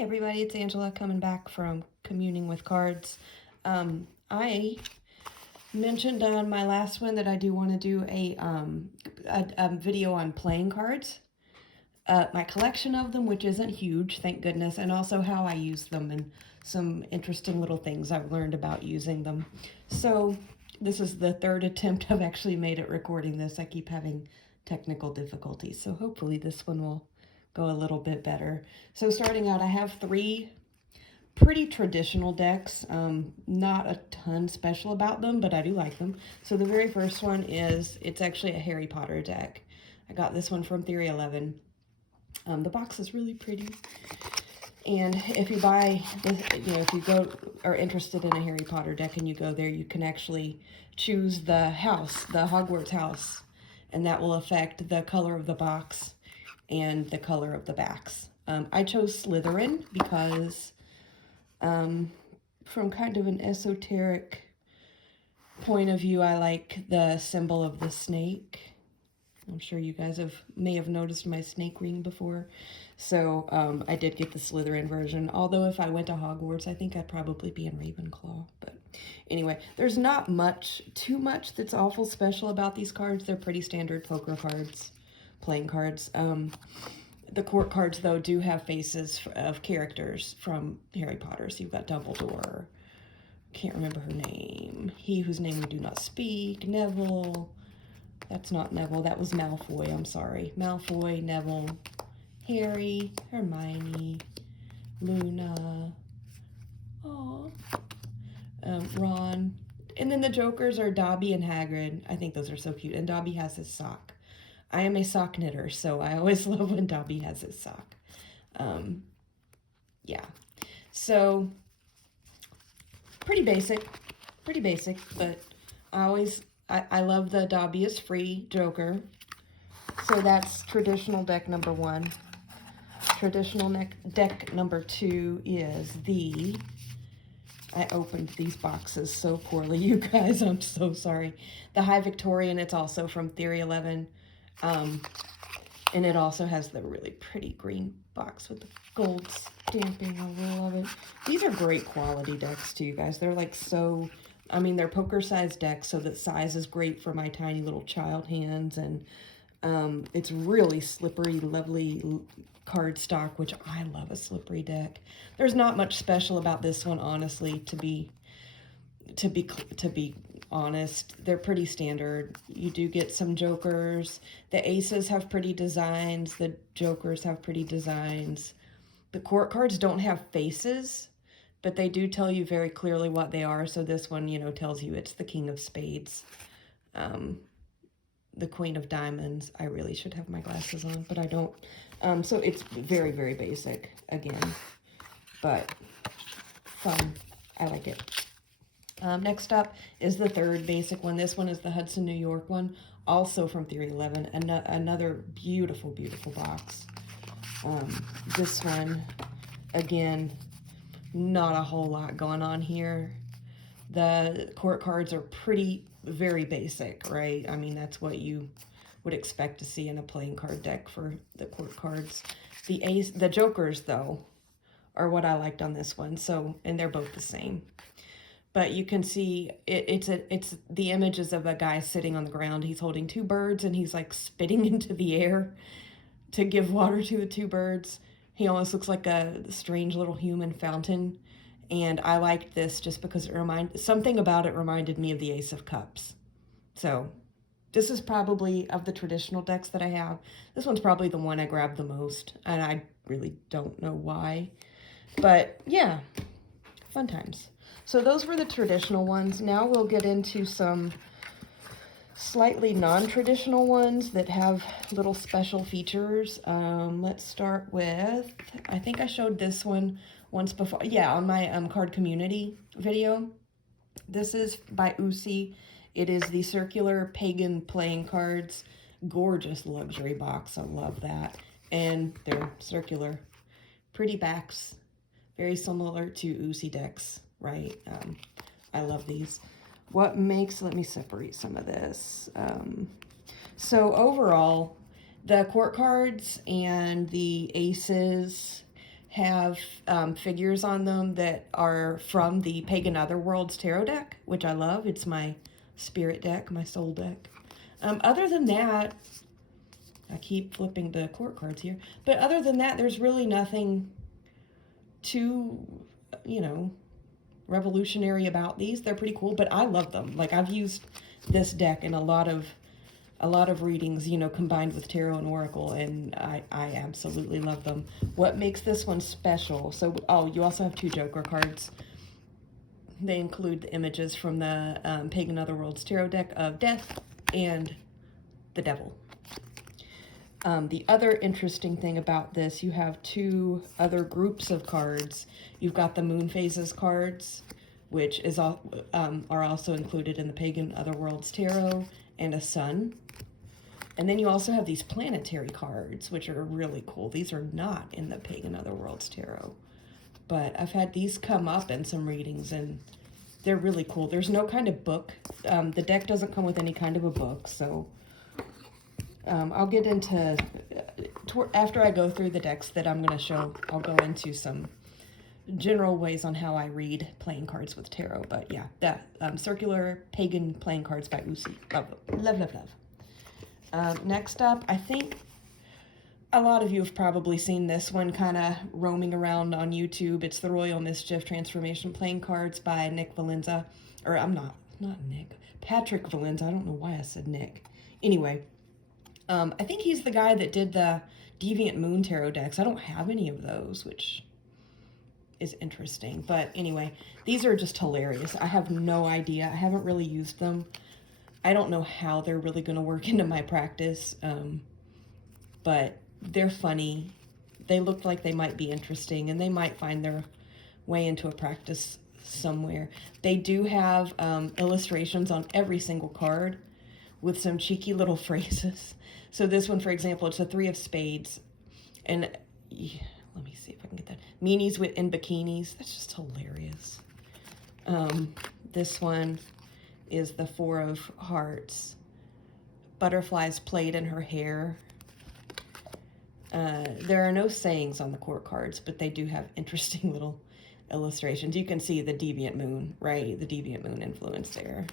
Hey everybody, it's Angela coming back from Communing with Cards. I mentioned on my last one that I do want to do a video on playing cards. My collection of them, which isn't huge, thank goodness, and also how I use them and some interesting little things I've learned about using them. So this is the third attempt I've actually made at recording this. I keep having technical difficulties, so hopefully this one will go a little bit better. So starting out, I have three pretty traditional decks. Not a ton special about them, but I do like them. So the very first one it's actually a Harry Potter deck. I got this one from Theory 11. The box is really pretty. And if you buy this, if you are interested in a Harry Potter deck and you go there, you can actually choose the house, the Hogwarts house, and that will affect the color of the box and the color of the backs. I chose Slytherin because from kind of an esoteric point of view, I like the symbol of the snake. I'm sure you guys may have noticed my snake ring before. So I did get the Slytherin version. Although if I went to Hogwarts, I think I'd probably be in Ravenclaw. But anyway, there's not too much that's awful special about these cards. They're pretty standard poker cards, playing cards. The court cards, though, do have faces of characters from Harry Potter. So you've got Dumbledore. Can't remember her name. He whose name we do not speak. Neville. That's not Neville. That was Malfoy. I'm sorry. Malfoy, Neville, Harry, Hermione, Luna, Ron. And then the Jokers are Dobby and Hagrid. I think those are so cute. And Dobby has his sock. I am a sock knitter, so I always love when Dobby has his sock. Yeah. So, pretty basic, but I love the Dobby is free Joker. So that's traditional deck number one. Traditional deck number two is I opened these boxes so poorly, you guys. I'm so sorry. The High Victorian, it's also from Theory 11. And it also has the really pretty green box with the gold stamping. I really love it. These are great quality decks too, you guys. They're like they're poker-sized decks, so that size is great for my tiny little child hands. And it's really slippery, lovely card stock, which I love a slippery deck. There's not much special about this one, honestly, to be honest. They're pretty standard. You do get some Jokers. The aces have pretty designs. The Jokers have pretty designs. The court cards don't have faces, but they do tell you very clearly what they are. So this one, tells you it's the King of Spades, the Queen of Diamonds. I really should have my glasses on, but I don't. So it's very, very basic again, but fun. I like it. Next up is the third basic one. This one is the Hudson, New York one, also from Theory 11. Another beautiful, beautiful box. This one, again, not a whole lot going on here. The court cards are very basic, right? I mean, that's what you would expect to see in a playing card deck for the court cards. The Jokers, though, are what I liked on this one. So, and they're both the same. But you can see it's the images of a guy sitting on the ground. He's holding two birds and he's like spitting into the air to give water to the two birds. He almost looks like a strange little human fountain. And I liked this just because something about it reminded me of the Ace of Cups. So this is probably, of the traditional decks that I have, this one's probably the one I grabbed the most. And I really don't know why. But yeah, fun times. So those were the traditional ones. Now we'll get into some slightly non-traditional ones that have little special features. Let's start with, I think I showed this one once before. Yeah, on my card community video. This is by Uzi. It is the circular pagan playing cards. Gorgeous luxury box. I love that. And they're circular. Pretty backs. Very similar to Uzi decks. Right? I love these. Let me separate some of this. So overall, the court cards and the aces have figures on them that are from the Pagan Otherworlds tarot deck, which I love. It's my spirit deck, my soul deck. Other than that, I keep flipping the court cards here, but other than that, there's really nothing too, you know, revolutionary about these. They're pretty cool, but I love them. Like, I've used this deck in a lot of readings, you know, combined with tarot and oracle, and I absolutely love them. What makes this one special? So, oh, you also have 2 Joker cards. They include the images from the Pagan Otherworlds tarot deck of Death and the Devil. The other interesting thing about this, you have 2 other groups of cards. You've got the Moon Phases cards, which is are also included in the Pagan Otherworlds tarot, and a sun. And then you also have these planetary cards, which are really cool. These are not in the Pagan Otherworlds tarot, but I've had these come up in some readings, and they're really cool. There's no kind of book. The deck doesn't come with any kind of a book, so I'll get into, after I go through the decks that I'm going to show, I'll go into some general ways on how I read playing cards with tarot. But yeah, that Circular Pagan Playing Cards by Usi. Love, love, love, love. Next up, I think a lot of you have probably seen this one kind of roaming around on YouTube. It's the Royal Mischief Transformation Playing Cards by Nick Valenza. Or I'm not Nick. Patrick Valenza. I don't know why I said Nick. Anyway, I think he's the guy that did the Deviant Moon Tarot decks. I don't have any of those, which is interesting. But anyway, these are just hilarious. I have no idea. I haven't really used them. I don't know how they're really going to work into my practice, but they're funny. They look like they might be interesting, and they might find their way into a practice somewhere. They do have illustrations on every single card with some cheeky little phrases. So this one, for example, it's a 3 of spades, and let me see if I can get that. Meanies in bikinis. That's just hilarious. This one is the 4 of hearts. Butterflies played in her hair. There are no sayings on the court cards, but they do have interesting little illustrations. You can see the Deviant Moon, right? The Deviant Moon influence there.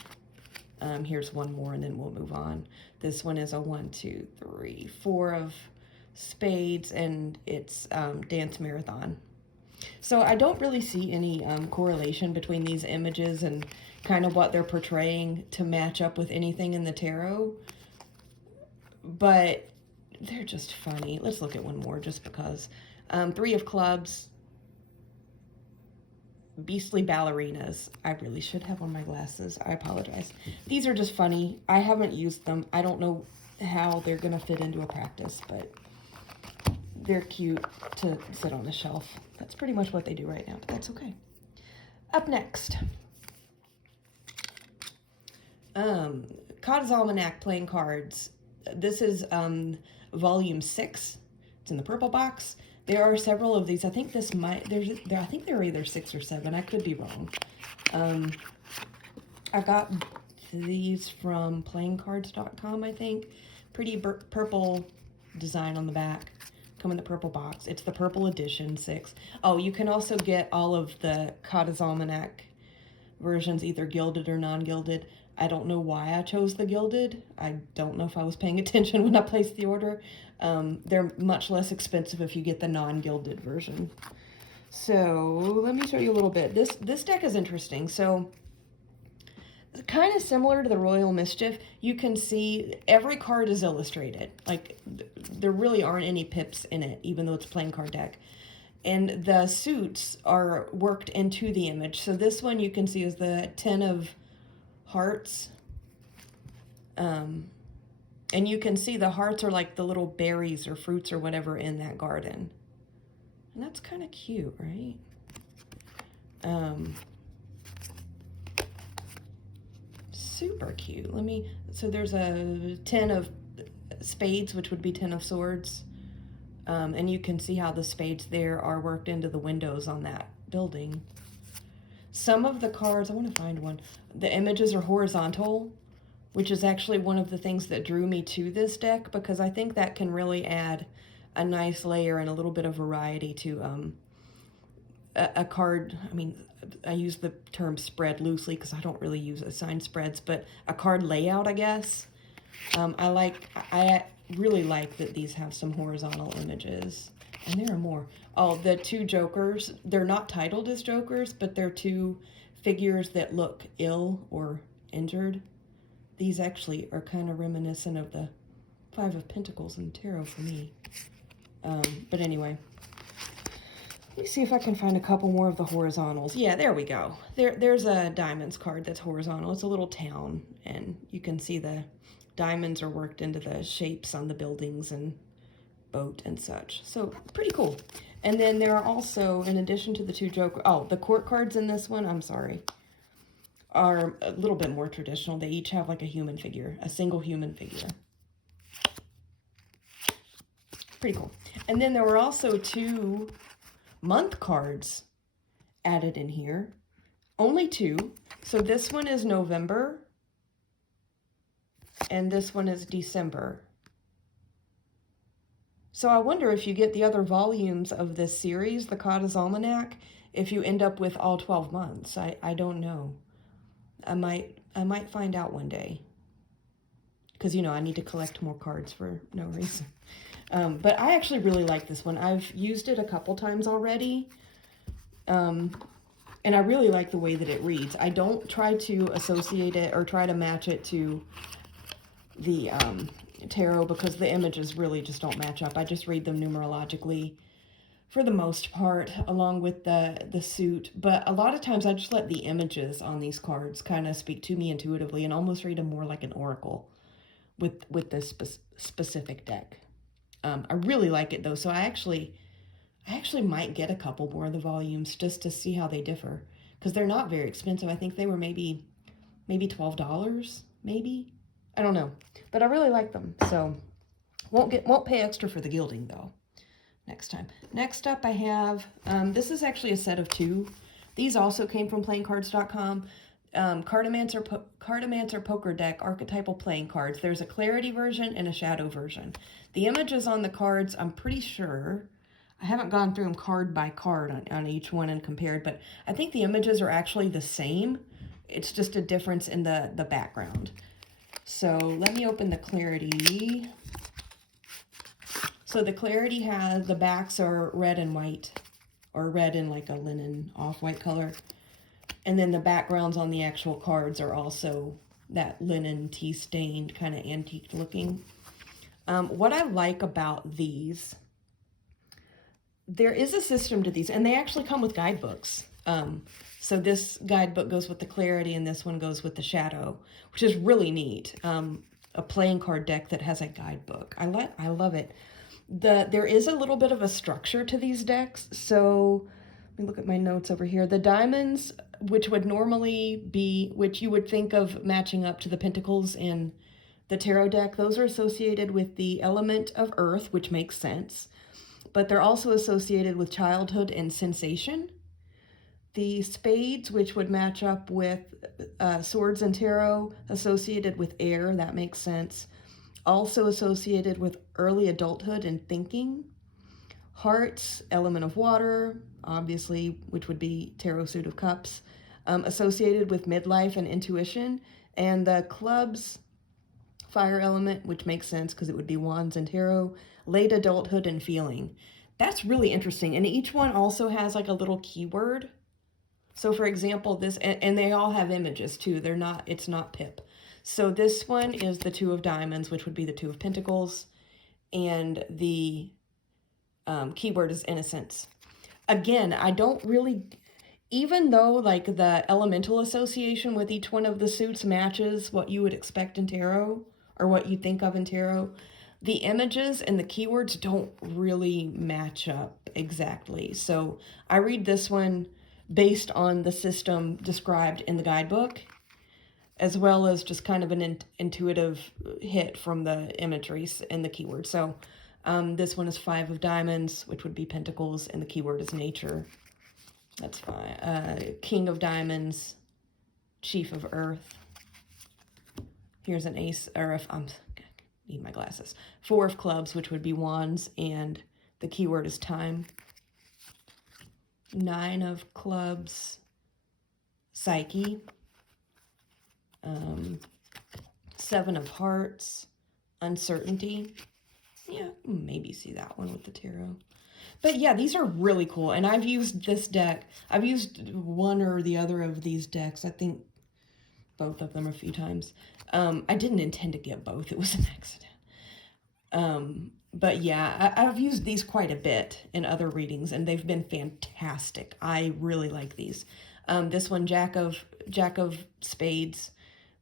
Here's one more, and then we'll move on. This one is a 1, 2, 3, 4 of spades, and it's Dance Marathon. So I don't really see any correlation between these images and kind of what they're portraying to match up with anything in the tarot, but they're just funny. Let's look at one more just because. 3 of clubs, beastly ballerinas. I really should have on my glasses. I apologize. These are just funny. I haven't used them. I don't know how they're going to fit into a practice, but they're cute to sit on the shelf. That's pretty much what they do right now, but that's okay. Up next, Cod's Almanac Playing Cards. This is volume 6. It's in the purple box. There are several of these. I think this might, I think there are either 6 or 7. I could be wrong. I got these from playingcards.com, I think. Pretty purple design on the back. Come in the purple box. It's the purple edition, 6. Oh, you can also get all of the Cod's Almanac versions, either gilded or non-gilded. I don't know why I chose the gilded. I don't know if I was paying attention when I placed the order. They're much less expensive if you get the non-gilded version. So let me show you a little bit. This deck is interesting. So kind of similar to the Royal Mischief, you can see every card is illustrated. Like, there really aren't any pips in it, even though it's a playing card deck. And the suits are worked into the image. So this one you can see is the 10 of hearts. And you can see the hearts are like the little berries or fruits or whatever in that garden. And that's kind of cute, right? Super cute. So there's a 10 of spades, which would be 10 of swords. And you can see how the spades there are worked into the windows on that building. Some of the cards, I want to find one, the images are horizontal, which is actually one of the things that drew me to this deck, because I think that can really add a nice layer and a little bit of variety to a card, I mean, I use the term spread loosely because I don't really use assigned spreads, but a card layout, I guess. I really like that these have some horizontal images. And there are more. Oh, the two jokers, they're not titled as jokers, but they're two figures that look ill or injured. These actually are kind of reminiscent of the Five of Pentacles in tarot for me. But anyway, let me see if I can find a couple more of the horizontals. Yeah, there we go. There's a diamonds card that's horizontal. It's a little town, and you can see the diamonds are worked into the shapes on the buildings and boat and such. So pretty cool. And then there are also, in addition to the two joker, oh, the court cards in this one, I'm sorry, are a little bit more traditional. They each have like a human figure, a single human figure. Pretty cool. And then there were also two month cards added in here. Only two. So this one is November and this one is December. So I wonder if you get the other volumes of this series, the Kata's Almanac, if you end up with all 12 months. I don't know. I might find out one day. Because, you know, I need to collect more cards for no reason. But I actually really like this one. I've used it a couple times already. And I really like the way that it reads. I don't try to associate it or try to match it to the tarot because the images really just don't match up. I just read them numerologically for the most part, along with the suit. But a lot of times I just let the images on these cards kind of speak to me intuitively and almost read them more like an oracle with this specific deck. I really like it though, so I actually might get a couple more of the volumes just to see how they differ, because they're not very expensive. I think they were maybe $12, maybe. I don't know, but I really like them. So won't pay extra for the gilding though next time. Next up I have, this is actually a set of two. These also came from playingcards.com. Cartomancer Poker Deck Archetypal Playing Cards. There's a clarity version and a shadow version. The images on the cards, I'm pretty sure, I haven't gone through them card by card on each one and compared, but I think the images are actually the same. It's just a difference in the background. So let me open the clarity. So the clarity has, the backs are red and white, or red and like a linen off-white color. And then the backgrounds on the actual cards are also that linen tea-stained, kind of antique looking. What I like about these, there is a system to these, and they actually come with guidebooks. So this guidebook goes with the clarity, and this one goes with the shadow, which is really neat. A playing card deck that has a guidebook. I love it. There is a little bit of a structure to these decks. So let me look at my notes over here. The diamonds, which would normally be, which you would think of matching up to the pentacles in the tarot deck, those are associated with the element of earth, which makes sense. But they're also associated with childhood and sensation. The spades, which would match up with swords and tarot, associated with air, that makes sense. Also associated with early adulthood and thinking. Hearts, element of water, obviously, which would be tarot suit of cups, associated with midlife and intuition. And the clubs, fire element, which makes sense because it would be wands and tarot, late adulthood and feeling. That's really interesting. And each one also has like a little keyword. So for example, this, and they all have images too. It's not pip. So this one is the Two of Diamonds, which would be the Two of Pentacles. And the keyword is innocence. Again, I don't really, even though like the elemental association with each one of the suits matches what you would expect in tarot or what you think of in tarot, the images and the keywords don't really match up exactly. So I read this one based on the system described in the guidebook, as well as just kind of an intuitive hit from the imagery and the keyword. So this one is Five of Diamonds, which would be Pentacles, and the keyword is nature. That's fine. King of Diamonds, Chief of Earth. Here's an ace, or if I need my glasses. Four of Clubs, which would be Wands, and the keyword is time. 9 of clubs, Psyche. 7 of hearts, uncertainty. Yeah, maybe see that one with the tarot. But yeah, these are really cool. And I've used this deck. I've used one or the other of these decks. I think both of them a few times. I didn't intend to get both. It was an accident. But yeah, I've used these quite a bit in other readings, and they've been fantastic. I really like these. This one, Jack of Spades,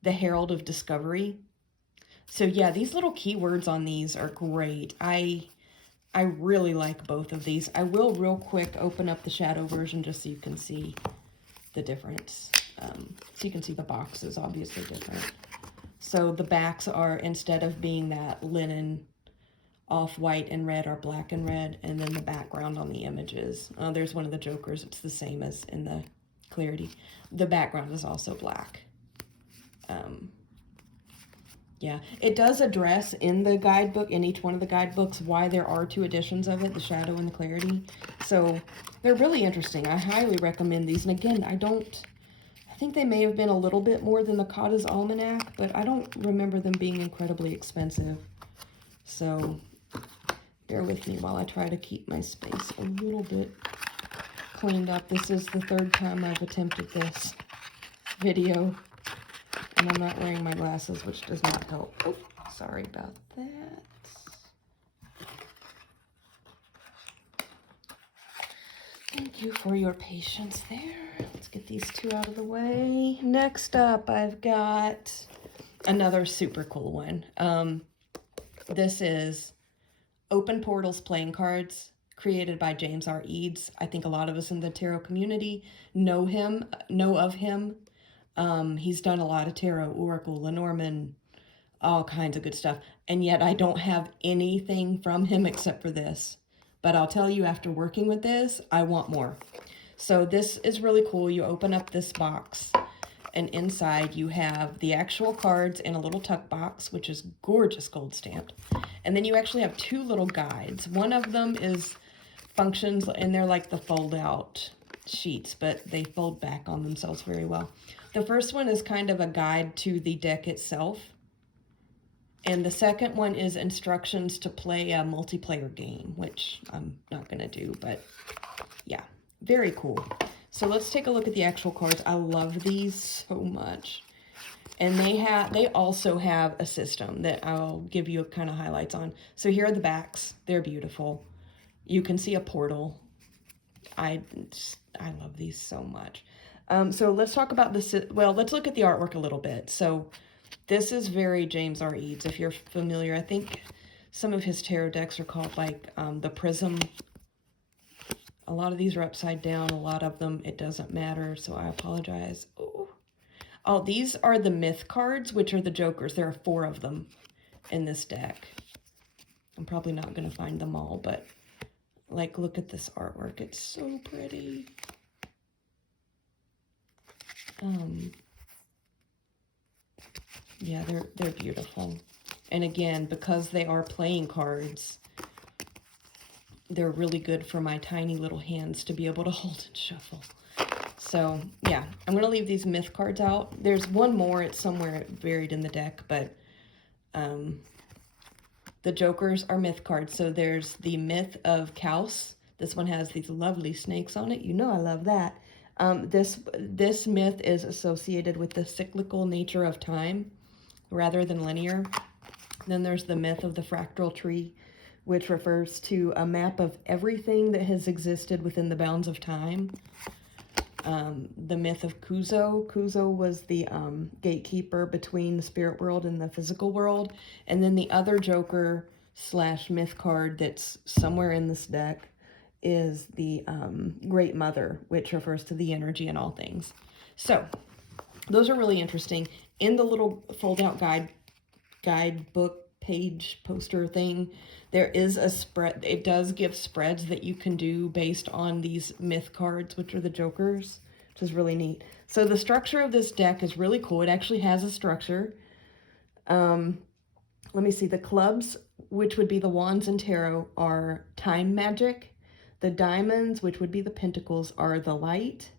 the Herald of Discovery. So yeah, these little keywords on these are great. I really like both of these. I will real quick open up the shadow version just so you can see the difference. So you can see the box is obviously different. So the backs are, instead of being that linen off-white and red, are black and red, and then the background on the images. There's one of the jokers. It's the same as in the clarity. The background is also black. Yeah, it does address in the guidebook, in each one of the guidebooks, why there are 2 editions of it, the shadow and the clarity. So they're really interesting. I highly recommend these. And again, I think they may have been a little bit more than the Kata's Almanac, but I don't remember them being incredibly expensive. So bear with me while I try to keep my space a little bit cleaned up. This is the 3rd time I've attempted this video. And I'm not wearing my glasses, which does not help. Oh, sorry about that. Thank you for your patience there. Let's get these 2 out of the way. Next up, I've got another super cool one. This is Open Portals playing cards, created by James R. Eads. I think a lot of us in the tarot community know of him. He's done a lot of tarot, Oracle, Lenormand, all kinds of good stuff. And yet I don't have anything from him except for this. But I'll tell you, after working with this, I want more. So this is really cool. You open up this box, and inside you have the actual cards in a little tuck box, which is gorgeous gold stamped. And then you actually have 2 little guides. One of them is functions, and they're like the fold out sheets, but they fold back on themselves very well. The first one is kind of a guide to the deck itself. And the second one is instructions to play a multiplayer game, which I'm not going to do, but yeah, very cool. So let's take a look at the actual cards. I love these so much. And they also have a system that I'll give you kind of highlights on. So here are the backs. They're beautiful. You can see a portal. I love these so much. So let's talk about this. Well, let's look at the artwork a little bit. So this is very James R. Eads, if you're familiar. I think some of his tarot decks are called like the Prism. A lot of these are upside down. A lot of them, it doesn't matter. So I apologize. Oh, these are the myth cards, which are the jokers. There are 4 of them in this deck. I'm probably not going to find them all, but like, look at this artwork. It's so pretty. Yeah, they're beautiful. And again, because they are playing cards, they're really good for my tiny little hands to be able to hold and shuffle. So yeah, I'm going to leave these myth cards out. There's one more. It's somewhere buried in the deck, but the jokers are myth cards. So there's the Myth of Kaus. This one has these lovely snakes on it. You know I love that. This myth is associated with the cyclical nature of time rather than linear. Then there's the myth of the fractal tree, which refers to a map of everything that has existed within the bounds of time. The myth of Kuzo. Kuzo was the gatekeeper between the spirit world and the physical world. And then the other joker / myth card that's somewhere in this deck is the Great Mother, which refers to the energy in all things. So those are really interesting. In the little fold-out guidebook page poster thing, there is a spread. It does give spreads that you can do based on these myth cards, which are the jokers, which is really neat. So the structure of this deck is really cool. It actually has a structure. Let me see. The clubs, which would be the wands and tarot, are time magic. The diamonds, which would be the pentacles, are the light.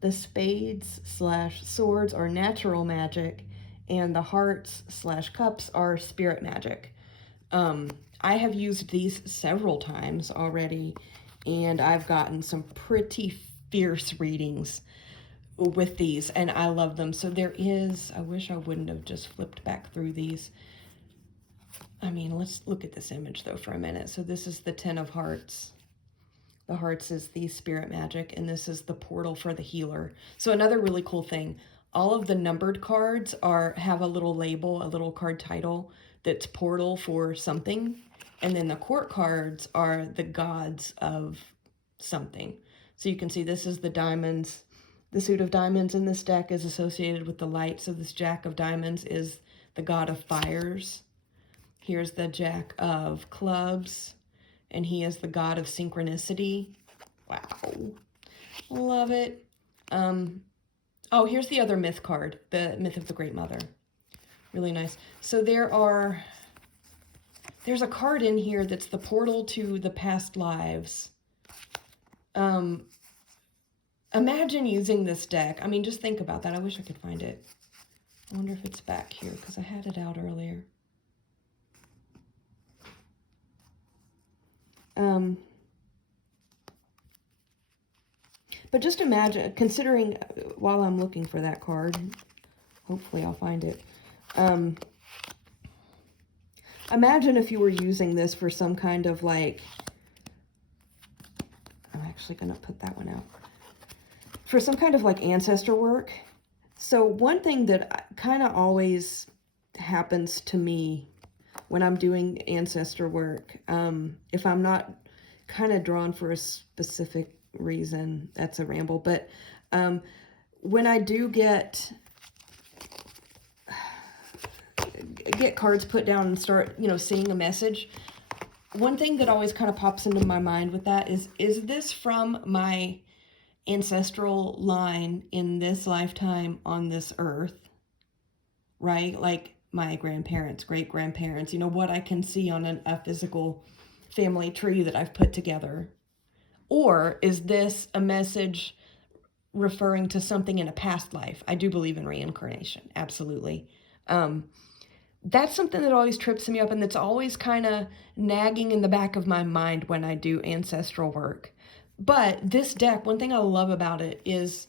The spades / swords are natural magic. And the hearts / cups are spirit magic. I have used these several times already, and I've gotten some pretty fierce readings with these, and I love them. So there is, I wish I wouldn't have just flipped back through these. I mean, let's look at this image though for a minute. So this is the 10 of hearts. The hearts is the spirit magic, and this is the portal for the healer. So another really cool thing, all of the numbered cards have a little label, a little card title that's portal for something. And then the court cards are the gods of something. So you can see this is the diamonds. The suit of diamonds in this deck is associated with the light. So this Jack of Diamonds is the god of fires. Here's the Jack of Clubs, and he is the god of synchronicity. Wow. Love it. Oh, here's the other myth card, the Myth of the Great Mother. Really nice. So there's a card in here that's the portal to the past lives. Imagine using this deck. I mean, just think about that. I wish I could find it. I wonder if it's back here, because I had it out earlier. But just imagine, considering, while I'm looking for that card, hopefully I'll find it. Imagine if you were using this for some kind of like, I'm actually going to put that one out. For some kind of like ancestor work. So one thing that kind of always happens to me when I'm doing ancestor work, if I'm not kind of drawn for a specific reason, that's a ramble, but when I do get cards put down and start, seeing a message, one thing that always kind of pops into my mind with that is this from my ancestral line in this lifetime on this earth, right? Like my grandparents, great-grandparents, what I can see on a physical family tree that I've put together. Or is this a message referring to something in a past life? I do believe in reincarnation, absolutely. That's something that always trips me up, and that's always kind of nagging in the back of my mind when I do ancestral work. But this deck, one thing I love about it is,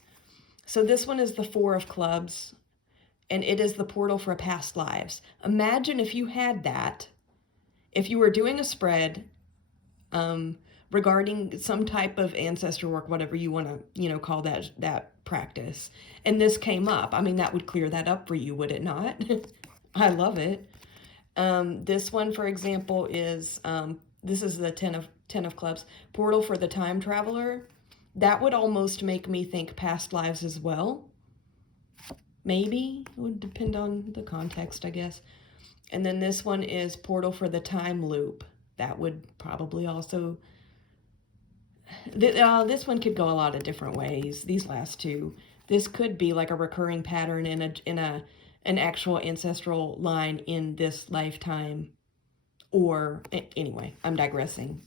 so this one is the 4 of Clubs, and it is the portal for past lives. Imagine if you had that, if you were doing a spread regarding some type of ancestor work, whatever you want to, call that practice, and this came up. I mean, that would clear that up for you, would it not? I love it. This one, for example, is, this is the 10 of Clubs, portal for the time traveler. That would almost make me think past lives as well. Maybe. It would depend on the context, I guess. And then this one is portal for the time loop. That would probably also... this one could go a lot of different ways, these last two. This could be like a recurring pattern in an actual ancestral line in this lifetime. Or, anyway, I'm digressing.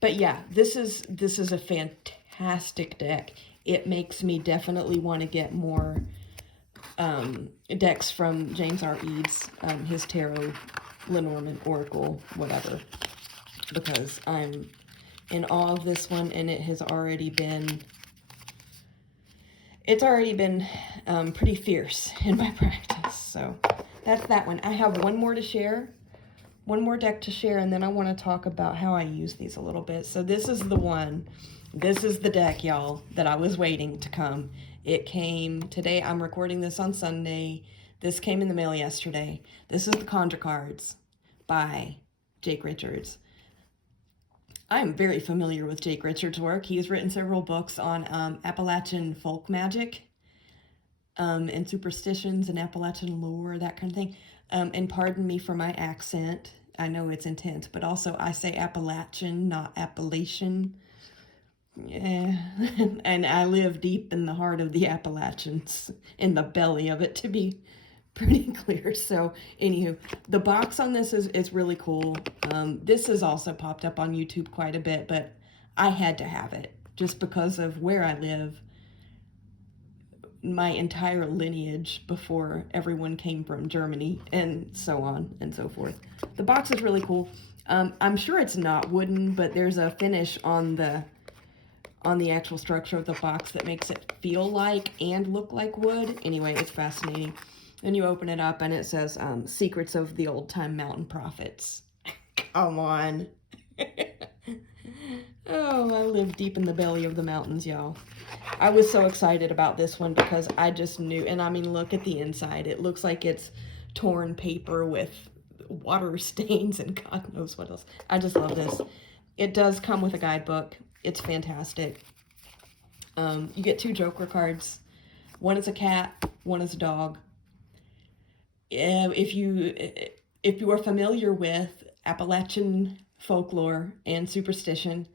But yeah, this is a fantastic deck. It makes me definitely want to get more decks from James R. Eads, his Tarot, Lenormand, Oracle, whatever. Because I'm in awe of this one, and it has already been... It's already been pretty fierce in my practice. So that's that one. I have one more to share. One more deck to share, and then I want to talk about how I use these a little bit. So this is the one. This is the deck, y'all, that I was waiting to come. It came today. I'm recording this on Sunday. This came in the mail yesterday. This is the Conjure Cards by Jake Richards. I'm very familiar with Jake Richards' work. He has written several books on Appalachian folk magic and superstitions and Appalachian lore, that kind of thing. And pardon me for my accent. I know it's intense, but also I say Appalachian, not Appalachian. Yeah. And I live deep in the heart of the Appalachians, in the belly of it, to be pretty clear. So anywho, the box on this is really cool. This has also popped up on YouTube quite a bit, but I had to have it just because of where I live. My entire lineage before everyone came from Germany, and so on and so forth. The box is really cool. I'm sure it's not wooden, but there's a finish on the actual structure of the box that makes it feel like and look like wood. Anyway, it's fascinating. Then you open it up and it says Secrets of the Old Time Mountain Prophets. Come on. Oh, I live deep in the belly of the mountains, y'all. I was so excited about this one because I just knew, and I mean, look at the inside. It looks like it's torn paper with water stains and God knows what else. I just love this. It does come with a guidebook. It's fantastic. You get 2 Joker cards. One is a cat, one is a dog. If you are familiar with Appalachian folklore and superstition,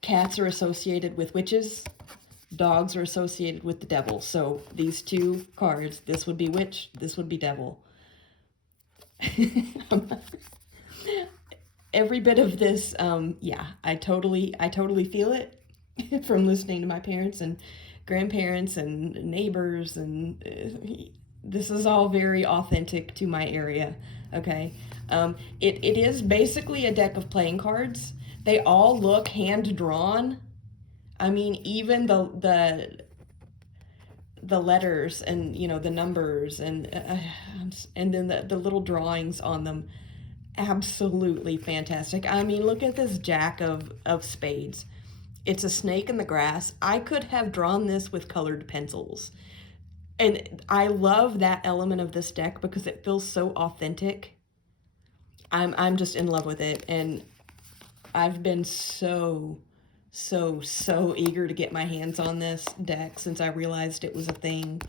cats are associated with witches, dogs are associated with the devil. So these 2 cards, this would be witch, this would be devil. Every bit of this, yeah, I totally feel it from listening to my parents and grandparents and neighbors, and this is all very authentic to my area, okay? It is basically a deck of playing cards. They all look hand-drawn. I mean, even the letters and, you know, the numbers and then the little drawings on them, absolutely fantastic. I mean, look at this Jack of Spades. It's a snake in the grass. I could have drawn this with colored pencils. And I love that element of this deck because it feels so authentic. I'm just in love with it, and I've been so eager to get my hands on this deck since I realized it was a thing.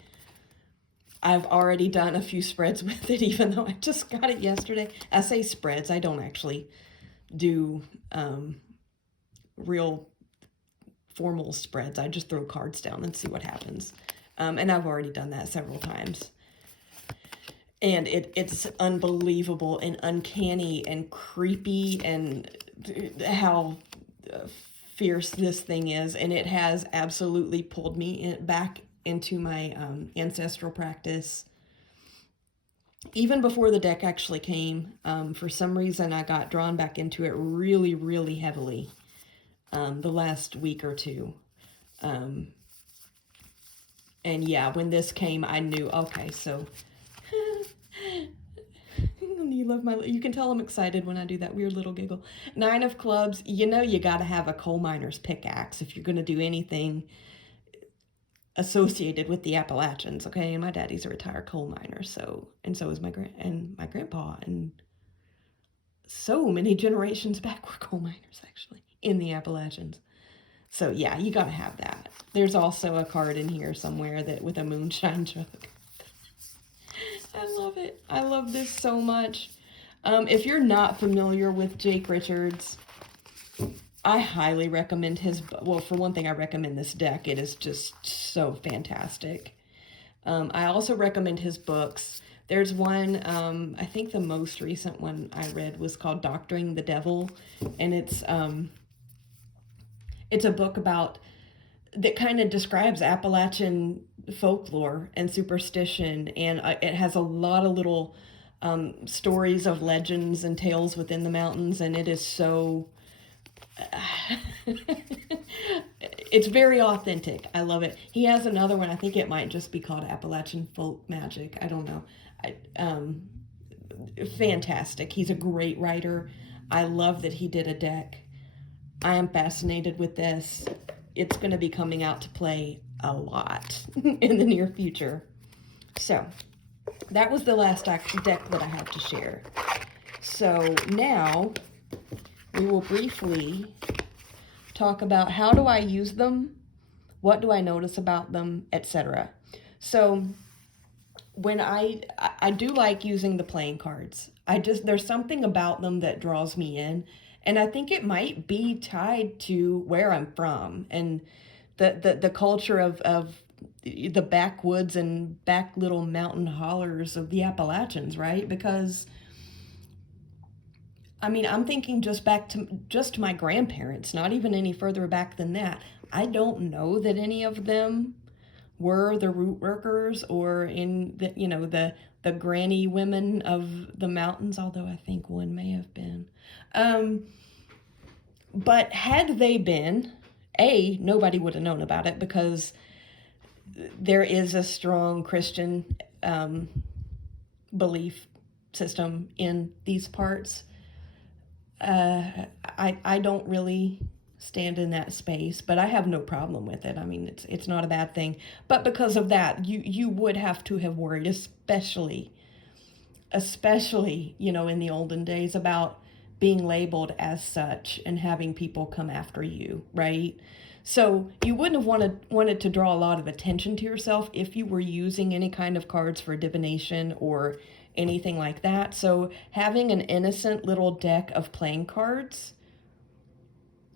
I've already done a few spreads with it, even though I just got it yesterday. I say spreads, I don't actually do real formal spreads. I just throw cards down and see what happens. And I've already done that several times. And it's unbelievable and uncanny and creepy and how fierce this thing is. And it has absolutely pulled me back into my ancestral practice. Even before the deck actually came, for some reason I got drawn back into it really heavily the last week or two. And yeah, when this came, I knew, okay, so you can tell I'm excited when I do that weird little giggle. 9 of clubs, you know you got to have a coal miner's pickaxe if you're going to do anything associated with the Appalachians, okay? And my daddy's a retired coal miner, so is my grandpa, and so many generations back were coal miners, actually, in the Appalachians. So yeah, you gotta have that. There's also a card in here somewhere that with a moonshine jug. I love it. I love this so much. If you're not familiar with Jake Richards, I highly recommend his, well, for one thing, I recommend this deck. It is just so fantastic. I also recommend his books. There's one, I think the most recent one I read was called Doctoring the Devil, and it's a book about, that kind of describes Appalachian folklore and superstition, and it has a lot of little stories of legends and tales within the mountains, and it is so it's very authentic. I love it. He has another one, I think it might just be called Appalachian Folk Magic, I don't know. Fantastic. He's a great writer. I love that he did a deck. I am fascinated with this. It's going to be coming out to play a lot in the near future. So that was the last deck that I have to share. So now we will briefly talk about how do I use them, what do I notice about them, etc. So when I do like using the playing cards. There's something about them that draws me in. And I think it might be tied to where I'm from and the culture of the backwoods and back little mountain hollers of the Appalachians, right? Because I mean, I'm thinking just back to just my grandparents, not even any further back than that. I don't know that any of them were the root workers or in the, the granny women of the mountains, although I think one may have been. But had they been, nobody would have known about it because there is a strong Christian belief system in these parts. I don't really stand in that space, but I have no problem with it. I mean, it's not a bad thing. But because of that, you would have to have worried, especially in the olden days, about being labeled as such and having people come after you, right? So you wouldn't have wanted to draw a lot of attention to yourself if you were using any kind of cards for divination or anything like that. So having an innocent little deck of playing cards,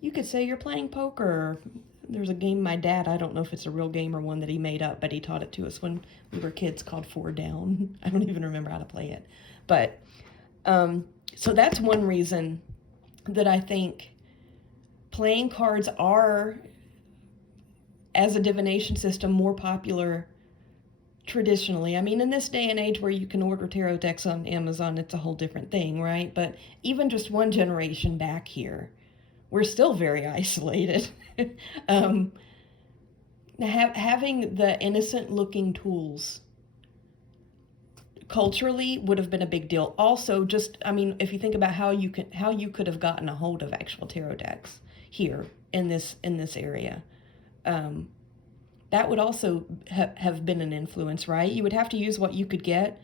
you could say you're playing poker. There's a game my dad, I don't know if it's a real game or one that he made up, but he taught it to us when we were kids, called Four Down. I don't even remember how to play it. But so that's one reason that I think playing cards are, as a divination system, more popular traditionally. I mean, in this day and age where you can order tarot decks on Amazon, it's a whole different thing, right? But even just one generation back here, we're still very isolated. Having the innocent looking tools culturally would have been a big deal. Also, just, I mean, if you think about how you could have gotten a hold of actual tarot decks here in this area, that would also have been an influence, right? You would have to use what you could get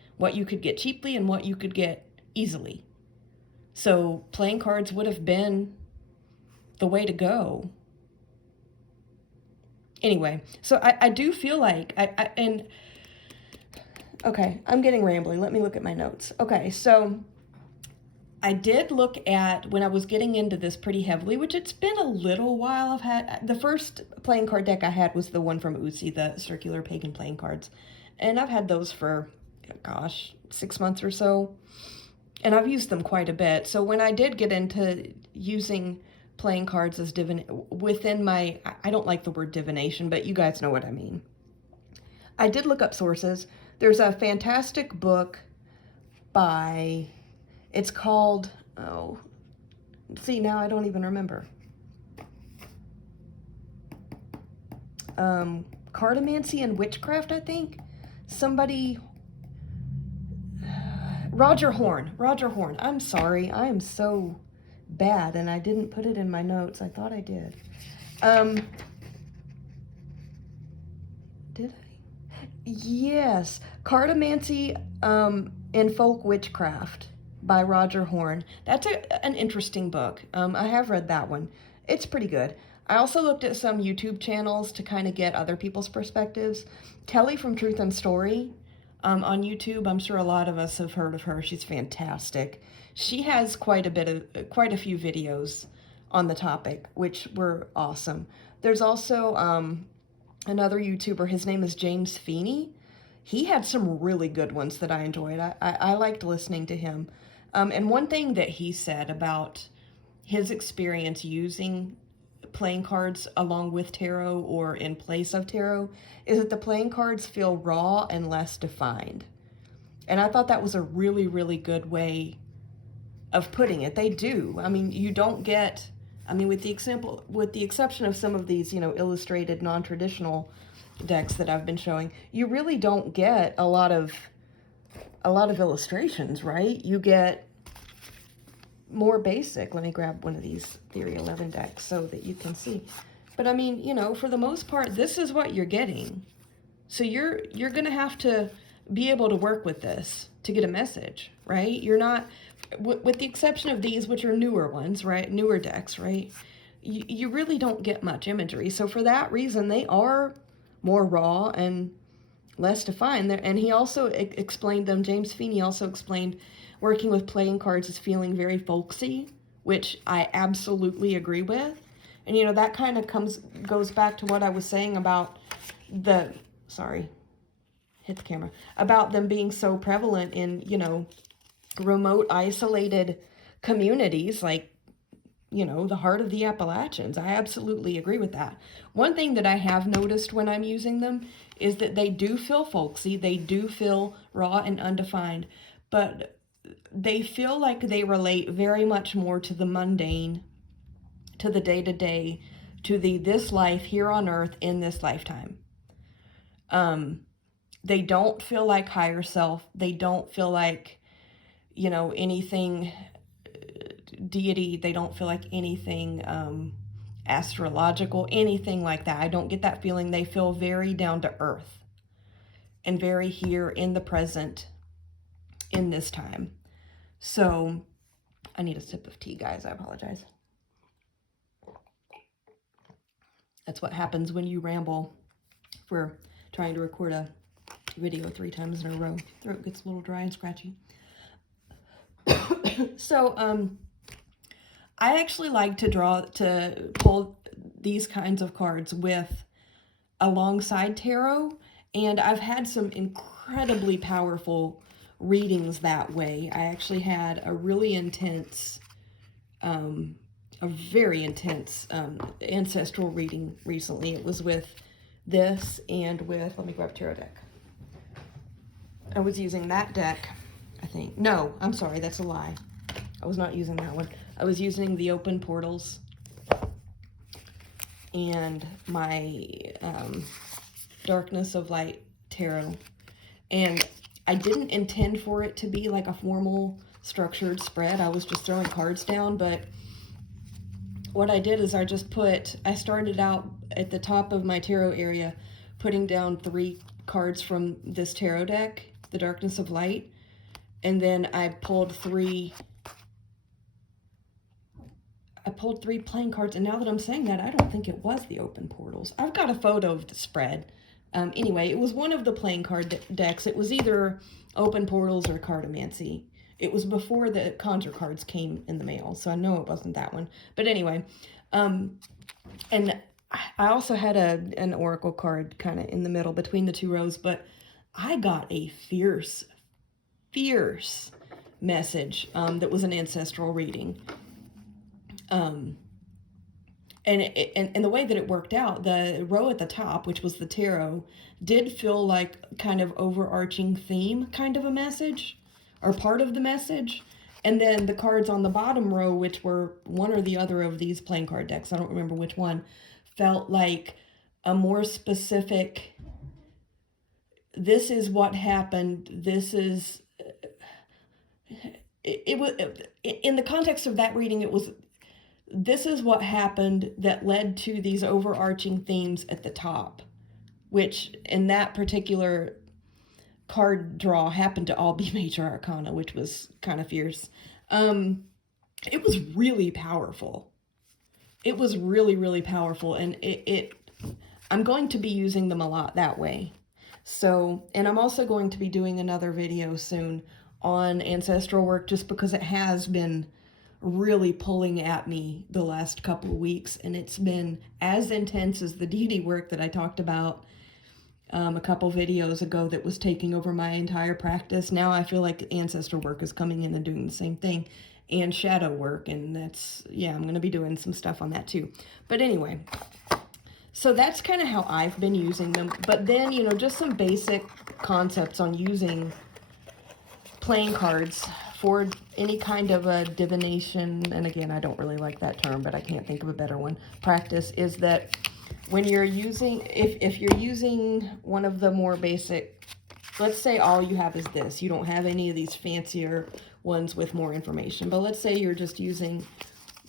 cheaply and what you could get easily. So playing cards would have been the way to go. Anyway, so I do feel like, okay, I'm getting rambling. Let me look at my notes. Okay, so I did look at, when I was getting into this pretty heavily, which it's been a little while. I've had, the first playing card deck I had was the one from Uzi, the circular pagan playing cards. And I've had those for, gosh, 6 months or so. And I've used them quite a bit. So when I did get into using playing cards as within my, I don't like the word divination, but you guys know what I mean. I did look up sources. There's a fantastic book by, it's called, oh, see, now I don't even remember. Cartomancy and Witchcraft, I think. Somebody, Roger Horn. I'm sorry, I am so bad, and I didn't put it in my notes. I thought I did. Did I? Yes, Cartomancy and Folk Witchcraft by Roger Horn. That's an interesting book. I have read that one. It's pretty good. I also looked at some YouTube channels to kind of get other people's perspectives. Kelly from Truth and Story on YouTube. I'm sure a lot of us have heard of her. She's fantastic. She has quite a few videos on the topic, which were awesome. There's also another YouTuber. His name is James Feeney. He had some really good ones that I enjoyed. I liked listening to him. And one thing that he said about his experience using playing cards along with tarot or in place of tarot is that the playing cards feel raw and less defined. And I thought that was a really, really good way of putting it. They do. I mean, you don't get, I mean, with the exception of some of these, illustrated non-traditional decks that I've been showing, you really don't get a lot of illustrations, right? You get more basic. Let me grab one of these Theory 11 decks so that you can see. But I mean, for the most part, this is what you're getting. So you're going to have to be able to work with this to get a message, right? You're not, with the exception of these, which are newer ones, right? Newer decks, right? You really don't get much imagery. So for that reason, they are more raw and less defined. And he also explained them, James Feeney also explained working with playing cards is feeling very folksy, which I absolutely agree with. And, that kind of goes back to what I was saying about hit the camera, about them being so prevalent in, remote, isolated communities, like, you know, the heart of the Appalachians. I absolutely agree with that. One thing that I have noticed when I'm using them is that they do feel folksy, they do feel raw and undefined, but they feel like they relate very much more to the mundane, to the day-to-day, to the this life here on earth in this lifetime. They don't feel like higher self. They don't feel like, you know, anything deity. They don't feel like anything astrological, anything like that. I don't get that feeling. They feel very down to earth and very here in the present in this time. So I need a sip of tea, guys. I apologize. That's what happens when you ramble. If we're trying to record a video 3 times in a row, throat gets a little dry and scratchy. So I actually like to pull these kinds of cards with alongside tarot, and I've had some incredibly powerful readings that way. I actually had a really intense, a very intense ancestral reading recently. It was with this and with, let me grab tarot deck. I was using that deck, I think. No, I'm sorry, that's a lie. I was not using that one. I was using the Open Portals and my Darkness of Light tarot. And I didn't intend for it to be like a formal structured spread. I was just throwing cards down, but what I did is I started out at the top of my tarot area, putting down 3 cards from this tarot deck, the Darkness of Light, and then I pulled 3 playing cards, and now that I'm saying that, I don't think it was the Open Portals. I've got a photo of the spread. Anyway, it was one of the playing card decks. It was either Open Portals or Cartomancy. It was before the Conjure cards came in the mail, so I know it wasn't that one. But anyway, and I also had an Oracle card kind of in the middle between the 2 rows, but I got a fierce message that was an ancestral reading. And the way that it worked out, the row at the top, which was the tarot, did feel like kind of overarching theme, kind of a message, or part of the message. And then the cards on the bottom row, which were one or the other of these playing card decks, I don't remember which one, felt like a more specific, this is what happened, this is, it was, in the context of that reading, it was, this is what happened that led to these overarching themes at the top, which in that particular card draw happened to all be major arcana, which was kind of fierce. It was really powerful. It was really, really powerful, and I'm going to be using them a lot that way. So, and I'm also going to be doing another video soon on ancestral work, just because it has been really pulling at me the last couple of weeks, and it's been as intense as the deity work that I talked about a couple videos ago that was taking over my entire practice. Now I feel like ancestral work is coming in and doing the same thing, and shadow work, and that's, yeah, I'm going to be doing some stuff on that too. But anyway, so that's kind of how I've been using them. But then, you know, just some basic concepts on using playing cards for any kind of a divination, and again, I don't really like that term, but I can't think of a better one, practice, is that when you're using, if you're using one of the more basic, let's say all you have is this, you don't have any of these fancier ones with more information, but let's say you're just using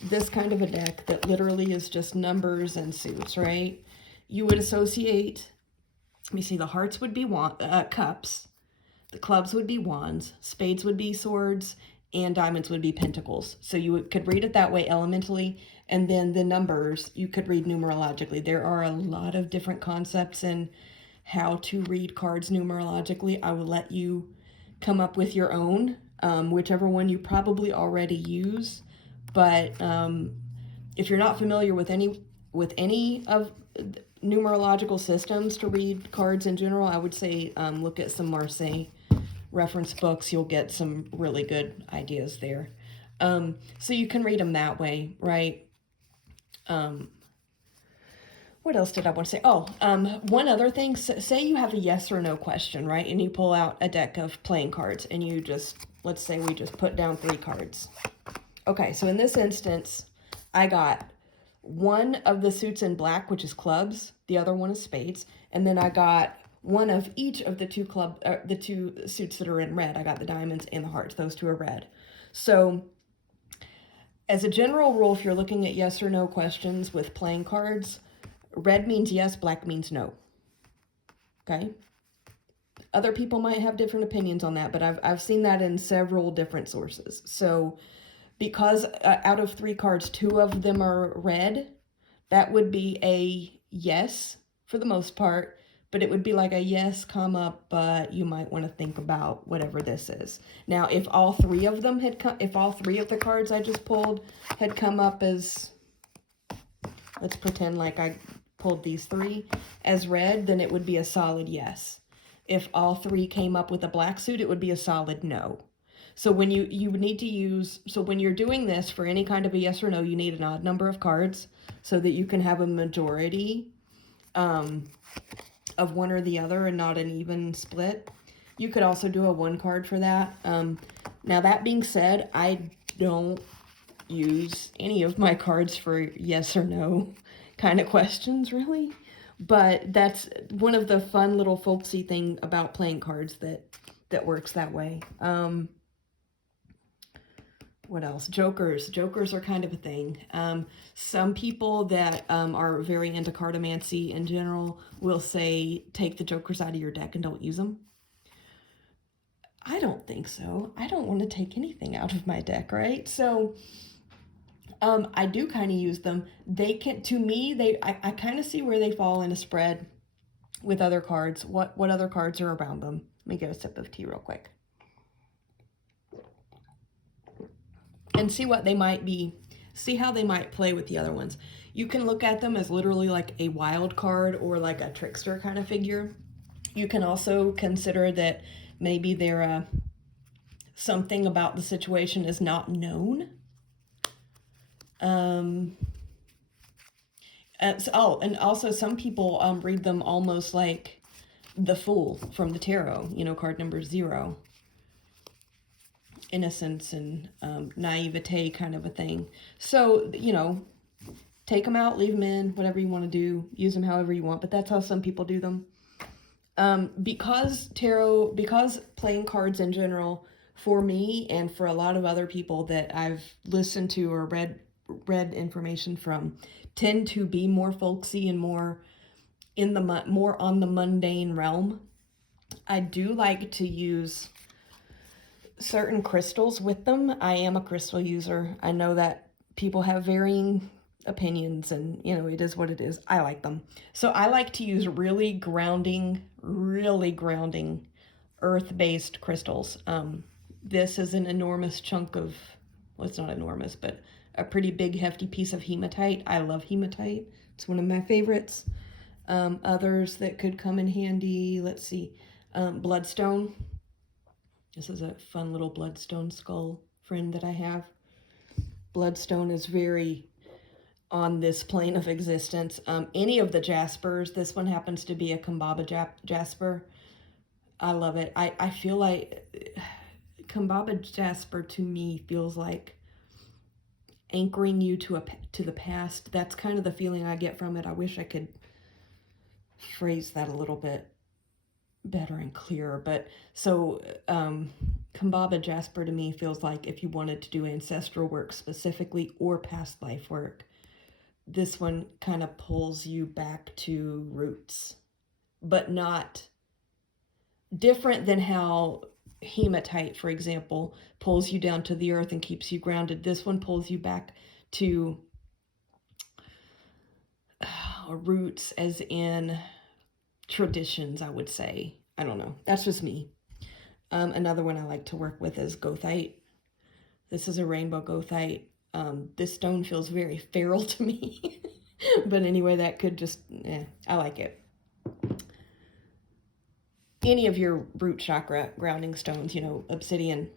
this kind of a deck that literally is just numbers and suits, right? You would associate, let me see, the hearts would be cups, the clubs would be wands, spades would be swords, and diamonds would be pentacles. So you could read it that way elementally, and then the numbers you could read numerologically. There are a lot of different concepts in how to read cards numerologically. I will let you come up with your own, whichever one you probably already use. But if you're not familiar with any of numerological systems to read cards in general, I would say look at some Marseille reference books. You'll get some really good ideas there. So you can read them that way, right? What else did I want to say? Oh, one other thing. Say you have a yes or no question, right? And you pull out a deck of playing cards and you just, let's say we just put down 3 cards. Okay, so in this instance, I got one of the suits in black, which is clubs. The other one is spades. And then I got one of each of the the 2 suits that are in red. I got the diamonds and the hearts. Those 2 are red. So as a general rule, if you're looking at yes or no questions with playing cards, red means yes, black means no. Okay? Other people might have different opinions on that, but I've seen that in several different sources. So because out of 3 cards, 2 of them are red, that would be a yes for the most part, but it would be like a yes, comma, but you might want to think about whatever this is. Now, if all 3 of them had come, if all 3 of the cards I just pulled had come up as, let's pretend like I pulled these 3 as red, then it would be a solid yes. If all 3 came up with a black suit, it would be a solid no. So when you need to use, so when you're doing this for any kind of a yes or no, you need an odd number of cards so that you can have a majority of one or the other and not an even split. You could also do a 1 card for that. Now that being said, I don't use any of my cards for yes or no kind of questions, really. But that's one of the fun little folksy thing about playing cards that works that way. What else? Jokers. Jokers are kind of a thing. Some people that are very into cartomancy in general will say, take the jokers out of your deck and don't use them. I don't think so. I don't want to take anything out of my deck, right? So I do kind of use them. They can, to me, I kind of see where they fall in a spread with other cards. What other cards are around them? Let me get a sip of tea real quick. And see what they might be, see how they might play with the other ones. You can look at them as literally like a wild card or like a trickster kind of figure. You can also consider that maybe they're something about the situation is not known. And also some people read them almost like the Fool from the tarot, you know, card number 0. Innocence and naivete kind of a thing. So, you know, take them out, leave them in, whatever you want to do, use them however you want, but that's how some people do them. Because playing cards in general, for me and for a lot of other people that I've listened to or read information from, tend to be more folksy and more more on the mundane realm. I do like to use certain crystals with them. I am a crystal user. I know that people have varying opinions and, you know, it is what it is. I like them. So I like to use really grounding earth-based crystals. This is an enormous chunk of, well, it's not enormous, but a pretty big hefty piece of hematite. I love hematite. It's one of my favorites. Others that could come in handy, let's see, bloodstone. This is a fun little bloodstone skull friend that I have. Bloodstone is very on this plane of existence. Any of the jaspers, this one happens to be a Kambaba jasper. I love it. I feel like Kambaba jasper to me feels like anchoring you to the past. That's kind of the feeling I get from it. I wish I could phrase that a little bit better and clearer, but so Kambaba jasper to me feels like if you wanted to do ancestral work specifically or past life work, this one kind of pulls you back to roots, but not different than how hematite, for example, pulls you down to the earth and keeps you grounded. This one pulls you back to roots, as in traditions, I would say. I don't know. That's just me. Another one I like to work with is goethite. This is a rainbow goethite. This stone feels very feral to me. But anyway, that could just, I like it. Any of your root chakra grounding stones, you know, obsidian,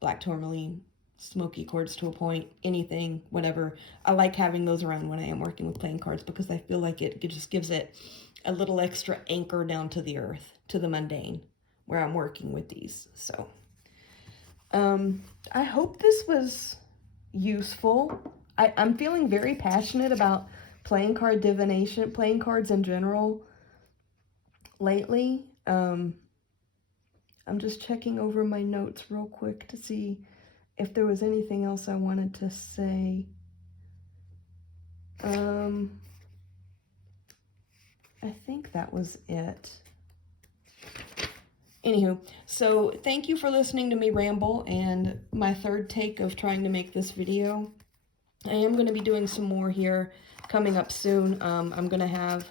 black tourmaline, smoky chords to a point, anything, whatever. I like having those around when I am working with playing cards because I feel like it just gives it a little extra anchor down to the earth, to the mundane, where I'm working with these. So, I hope this was useful. I'm feeling very passionate about playing card divination, playing cards in general lately. I'm just checking over my notes real quick to see if there was anything else I wanted to say. I think that was it. Anywho, so thank you for listening to me ramble and my third take of trying to make this video. I am going to be doing some more here coming up soon. I'm going to have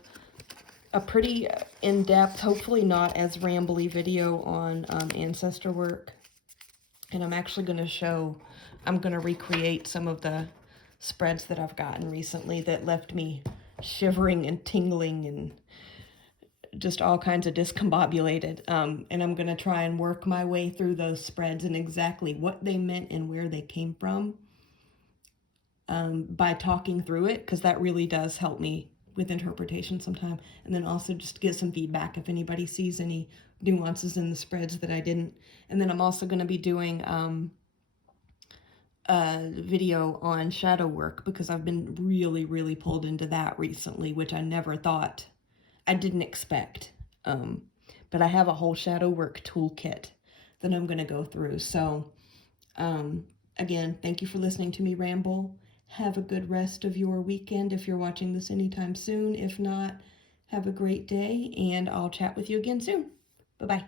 a pretty in-depth, hopefully not as rambly video on ancestor work. And I'm actually going to show, I'm going to recreate some of the spreads that I've gotten recently that left me shivering and tingling and just all kinds of discombobulated. And I'm going to try and work my way through those spreads and exactly what they meant and where they came from by talking through it, because that really does help me with interpretation sometimes. And then also just to get some feedback if anybody sees any nuances in the spreads that I didn't. And then I'm also going to be doing a video on shadow work because I've been really pulled into that recently, which I never thought, I didn't expect. But I have a whole shadow work toolkit that I'm going to go through. So again, thank you for listening to me ramble. Have a good rest of your weekend if you're watching this anytime soon. If not, have a great day, and I'll chat with you again soon. Bye-bye.